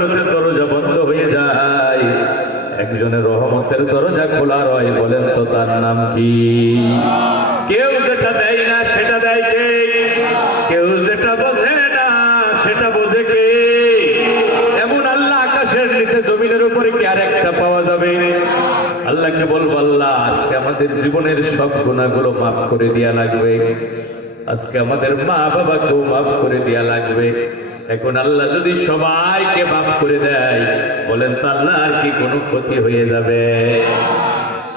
দরজাগুলোতে দরজা বন্ধ হয়ে যায়, একজনের রহমতের দরজা খোলা রয়। বলেন তো তার নাম কি? কেউ যেটা দেয় না সেটা দেয় কে? কেউ যেটা বোঝে না সেটা বোঝে কে? এমন আল্লাহ আকাশের নিচে জমিনের উপরে কি আর একটা পাওয়া যাবে? আল্লাহকে বলবো, আল্লাহ আজকে আমাদের জীবনের সব গুনাহগুলো মাফ করে দেয়া লাগবে, আজকে আমাদের মা বাবাকেও মাফ করে দেয়া লাগবে। এখন আল্লাহ যদি সবাইকে মাফ করে দেয়, বলেন তো আল্লাহ আর কি কোনো ক্ষতি হয়ে যাবে?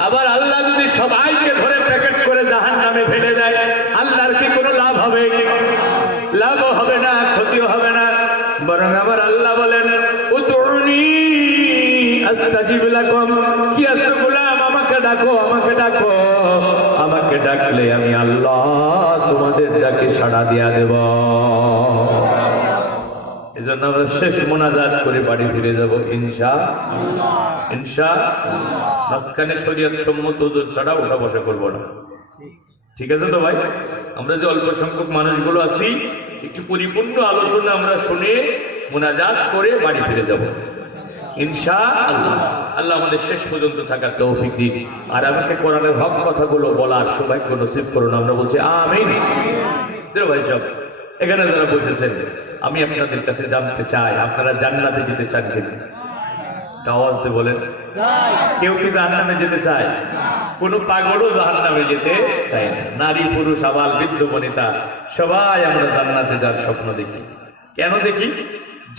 আবার আল্লাহ যদি সবাইকে ধরে প্যাকেট করে জাহান্নামে ফেলে দেয়, আল্লাহর কি কোনো লাভ হবে? লাভও হবে না, ক্ষতিও হবে না। বরং আবার আল্লাহ বলেন, উদউনি আস্তাজিব লাকুম, কি আছে গোলাম, আমাকে ডাকো, আমাকে ডাকো, আমাকে ডাকলে আমি আল্লাহ তোমাদের ডাকে সাড়া দিয়া দেব। এজন্য আমরা শেষ মোনাজাত করে বাড়ি ফিরে যাব ইনশাআল্লাহ। মাঝখানে শরীয়ত সম্মত হুজুর ছাড়া ওঠা বসা করবো না, ঠিক আছে তো ভাই? আমরা যে অল্প সংখ্যক মানুষগুলো আছি, একটু পরিপূর্ণ আলোচনা আমরা শুনে মোনাজাত করে বাড়ি ফিরে যাব ইনশাআল্লাহ। আল্লাহ আমাদের শেষ পর্যন্ত থাকার তৌফিক দিন, আর আমাকে কোরআনের হক কথাগুলো বলার সৌভাগ্য নসিব করুন। আমরা বলছি আমিন। ভাই সব এখানে যারা বসেছেন, আমি আপনাদের কাছে জানতে চাই, আপনারা জান্নাতে যেতে চান কিনা? আওয়াজ দিয়ে বলেন। কেউ কি জাহান্নামে যেতে চায়? কোন পাগলও জাহান্নামে যেতে চায় না। নারী পুরুষ আবাল বৃদ্ধ বনিতা সবাই আমরা জান্নাতে যাওয়ার স্বপ্ন দেখি। কেন দেখি?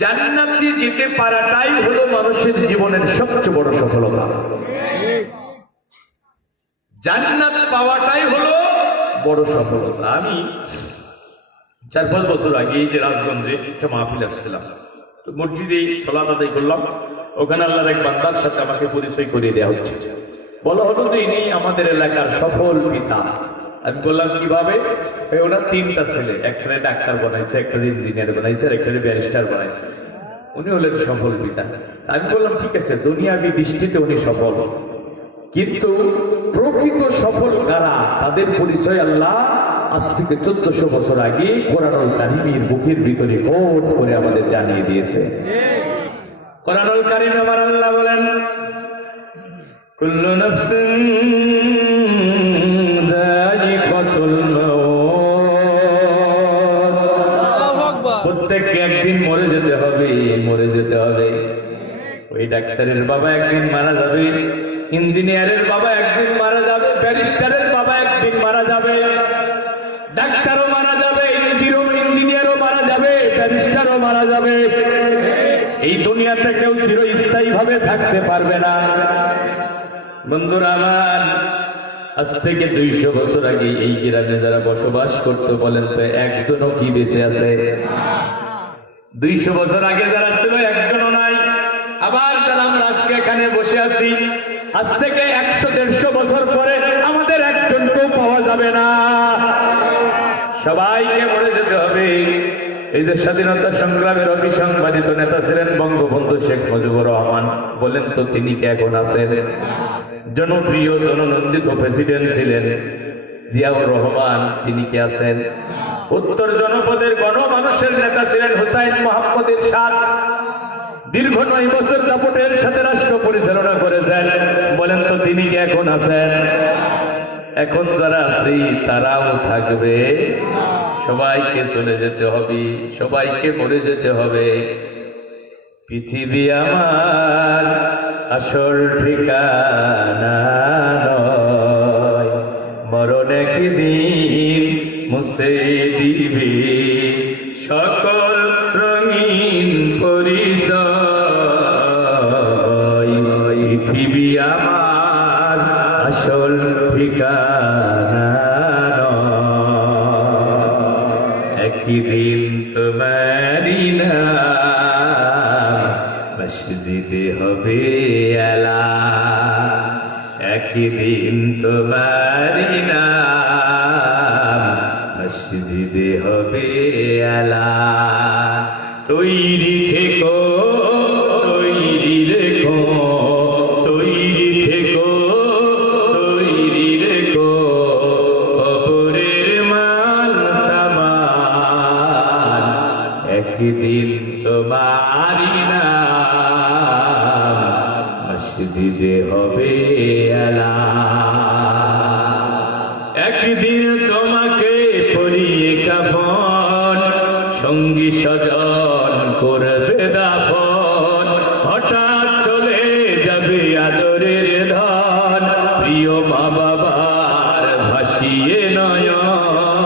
জান্নাতে যেতে পারাটাই হলো মানুষের জীবনের সবচেয়ে বড় সফলতা। জান্নাত পাওয়াটাই হলো বড় সফলতা। আমি 4-5 বছর আগে এই যে রাজগঞ্জে একটা মাহফিল আসছিলাম, তো মসজিদে সালাত আদায় করলাম। ওখানে আল্লাহর এক বান্দার সাথে আমাকে পরিচয় করিয়ে দেওয়া হচ্ছে। বলা হলো যে ইনি আমাদের এলাকার সফল পিতা। আমি বললাম কিভাবে? ওনার 3টা ছেলে, একটা ডাক্তার বানাইছে, একটা ইঞ্জিনিয়ার বানাইছে, আর একটা ব্যারিস্টার বানাইছে। উনি হলেন সফল পিতা। আমি বললাম ঠিক আছে, দুনিয়াবি দৃষ্টিতে উনি সফল, কিন্তু প্রকৃত সফল কারা, তাদের পরিচয় আল্লাহ আজ থেকে 1400 বছর আগে কোরআনুল কারীমের বুকের ভিতরে কোট করে আমাদের জানিয়ে দিয়েছে। কোরআনুল কারীমে আমার আল্লাহ বলেন, কুল্লু নাফসিন যায়িকাতুল মাউত, প্রত্যেককে একদিন মরে যেতে হবে, মরে যেতে হবে। ওই ডাক্তারের বাবা একদিন মারা যাবে, ইঞ্জিনিয়ারের বাবা একদিন মারা যাবে, ব্যারিস্টারের বাবা একদিন মারা যাবে, ডাক্তারও মারা যাবে, ইঞ্জিনিয়ারও মারা যাবে, ব্যারিস্টারও মারা যাবে। এই দুনিয়াতে কেউ চিরস্থায়ী ভাবে থাকতে পারবে না। বন্ধুরা আমার, আজ থেকে 200 বছর আগে এই গ্রামে যারা বসবাস করতো, বলেন তো একজনও কি বেঁচে আছে? 200 বছর আগে যারা ছিল একজনও নাই। আবার যারা আমরা আজকে এখানে বসে আছি, আজ থেকে 100-150 বছর পরে আমাদের একজনকেও পাওয়া যাবে না, সবাইকে মরে যেতে হবে। এই যে স্বাধীনতা সংগ্রামের অবিসংবাদিত নেতা ছিলেন বঙ্গবন্ধু শেখ মুজিবুর রহমান, বলেন তো তিনি কে এখন আছেন? জনপ্রিয় জননন্দিত প্রেসিডেন্ট ছিলেন জিয়াউর রহমান, তিনি কে আছেন? উত্তর জনপদের গণমানুষের নেতা ছিলেন হুসাইন মোহাম্মদ এরশাদ, দীর্ঘ 9 বছর দাপটের সাথে রাষ্ট্র পরিচালনা করেছেন, বলেন তো তিনি কি এখন আছেন? এখন যারা আছি তারাও থাকবে, সবাইকে চলে যেতে হবে, সবাইকে মরে যেতে হবে। পৃথিবী আমার আসল ঠিকানা নয়, মরণ একদিন মুছে দিবে সকল রঙিন পরিচয়। পৃথিবী আমার আসল ঠিকানা নয়, একদিন তোমারি নাম মসজিদে হবে আলা, একদিন তোমারি নাম মসজিদে হবে আলা। তৈরি থেকো, তৈরি রেখো, তৈরি থেকো, তৈরি রেখো, কবরের মান সামান, একদিন তোমারি নাম মসজিদে হবে এলান। একদিন তোমাকে পরিয়ে কাফন, সঙ্গী স্বজন করবে দাফন। হঠাৎ চলে যাবে আদরের ধন, প্রিয় মা বাবার ভাসিয়ে নয়ন।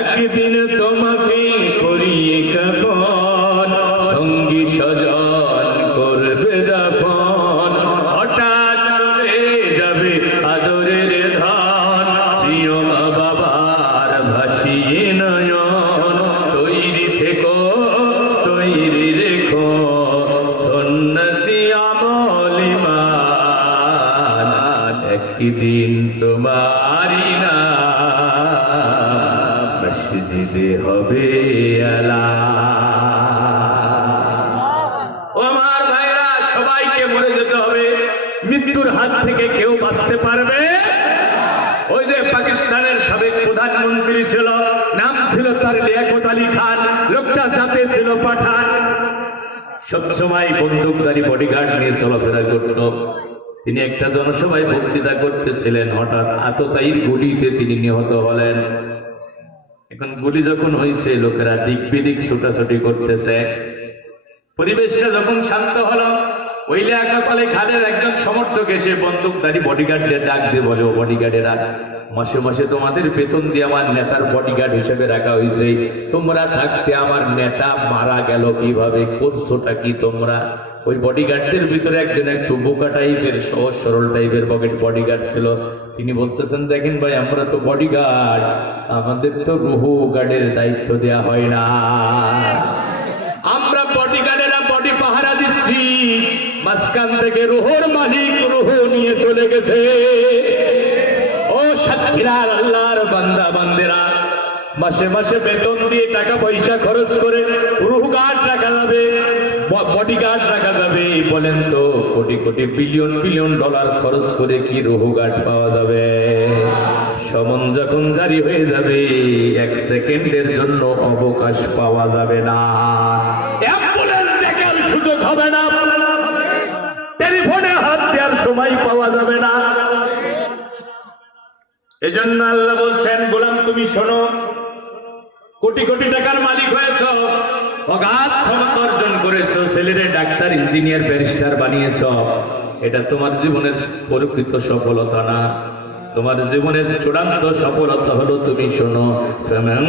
একদিন তোমাকে পরিয়ে কাফন, সঙ্গী স্বজন করবে দাফন। হঠাৎ চলে যাবে আদরের ধন, প্রিয় মা বাবার ভাসিয়ে নয়ন। তৈরি থেকো, তৈরি রেখো, সুন্নতি আমল ঈমান। একদিন তোমারই নাম মসজিদে হবে এলান। ও আমার ভাইরা, সবাইকে মরে যেতে হবে, মৃত্যুর হাত থেকে কেউ বাঁচতে পারবে। ওই যে পাকিস্তানের সাবেক প্রধানমন্ত্রী ছিল, নাম ছিল তার লিয়াকত আলী খান, লোকটা জাতে ছিল পাঠান, সবসময় বন্দুকধারী বডিগার্ড নিয়ে চলাফেরা করত। তিনি একটা জনসভায় বক্তৃতা করতেছিলেন, হঠাৎ আততায়ীর গুলিতে তিনি নিহত হলেন। এখন গুলি যখন হয়েছে, লোকেরা দিক বিদিক ছুটাছুটি করতেছে। পরিবেশটা যখন শান্ত হলো, ওই লিয়াকত আলী খানের একজন সমর্থক এসে বন্দুকধারী বডিগার্ডদের ডাক দিয়ে বলে, ও বডিগার্ডেরা, মাসে মাসে তোমাদের বেতন দিয়ে আমার নেতার বডিগার্ড হিসেবে রাখা হয়েছে, তোমরা থাকতে আমার নেতা মারা গেল কিভাবে, করছোটা কি তোমরা? ওই বডিগার্ডদের ভিতরে একজন একটু বোকা টাইপের, সহজ সরল টাইপের বডিগার্ড ছিল। তিনি বলতেছেন, দেখেন ভাই, আমরা তো বডিগার্ড, আমাদের তো রুহু গার্ডের দায়িত্ব দেয়া হয় না। আমরা বডিগার্ডেরা বডি পাহারা দিচ্ছি, মাঝখান থেকে রুহুর মালিক রুহু নিয়ে চলে গেছে। ও সাক্ষীরা, আল্লাহর বান্দা বান্দেরা, মাসে মাসে বেতন দিয়ে টাকা পয়সা খরচ করে রুহু গার্ড রাখা যাবে, বডিগার্ড রাখা যাবে। বলেন তো, crore crore billion billion dollar খরচ করে কি রুহু গার্ড পাওয়া যাবে? সমন যখন জারি হয়ে যাবে, এক সেকেন্ডের জন্য অবকাশ পাওয়া যাবে না, অ্যাম্বুলেন্স দেখার সুযোগ হবে না, টেলিফোনে হাত দেওয়ার সময় পাওয়া যাবে না। এজন্য আল্লাহ বলছেন, গোলাম তুমি শোনো, কোটি কোটি টাকার মালিক হয়েছ, অগাধ ক্ষমতা অর্জন করেছো, ছেলেরে ডাক্তার ইঞ্জিনিয়ার ব্যারিস্টার বানিয়েছ, এটা তোমার জীবনের প্রকৃত সফলতা না। তোমার জীবনের চূড়ান্ত সফলতা হলো, তুমি শোনো, ফামান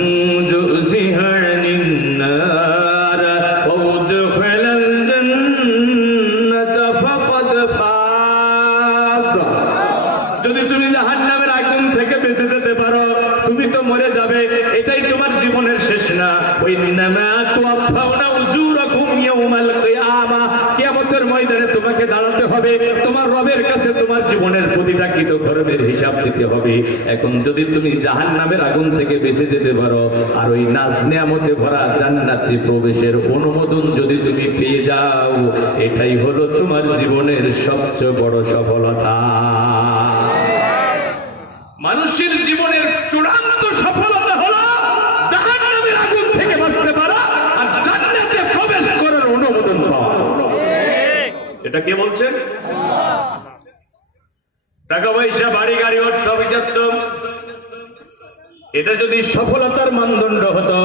যুযিহা আনিন-নার ওয়া উদখিলাল জান্নাতা ফাকাদ ফাজ। যদি তুমি জাহান্নামের আগুন থেকে বেঁচে যেতে পারো, তুমি তো মরে যাবে, এটাই তোমার জীবনের শেষ না। ওই ইন্নামা তুওয়াফাউনা উজুরাকুম ইয়াউমাল কিয়ামা, কিয়ামতের ময়দানে তোমাকে দাঁড়াতে হবে, তোমার রবের কাছে তোমার জীবনের প্রতিটা কৃতকর্মের হিসাব দিতে হবে। এখন যদি তুমি জাহান্নামের আগুন থেকে বেঁচে যেতে পারো, আর ওই নাজ নিয়ামতে ভরা জান্নাতে প্রবেশের অনুমোদন যদি তুমি পেয়ে যাও, এটাই হলো তোমার জীবনের সবচেয়ে বড় সফলতা। মানুষের জীবনের চূড়ান্ত সফলতা হলো জাহান্নামের আগুন থেকে বাঁচতে পারা আর জান্নাতে প্রবেশ করার অনুমোদন পাওয়া। এটা কে বলছেন? টাকা পয়সা, বাড়ি গাড়ি, অর্থ, অভিজাত্য, এটা যদি সফলতার মানদণ্ড হতো,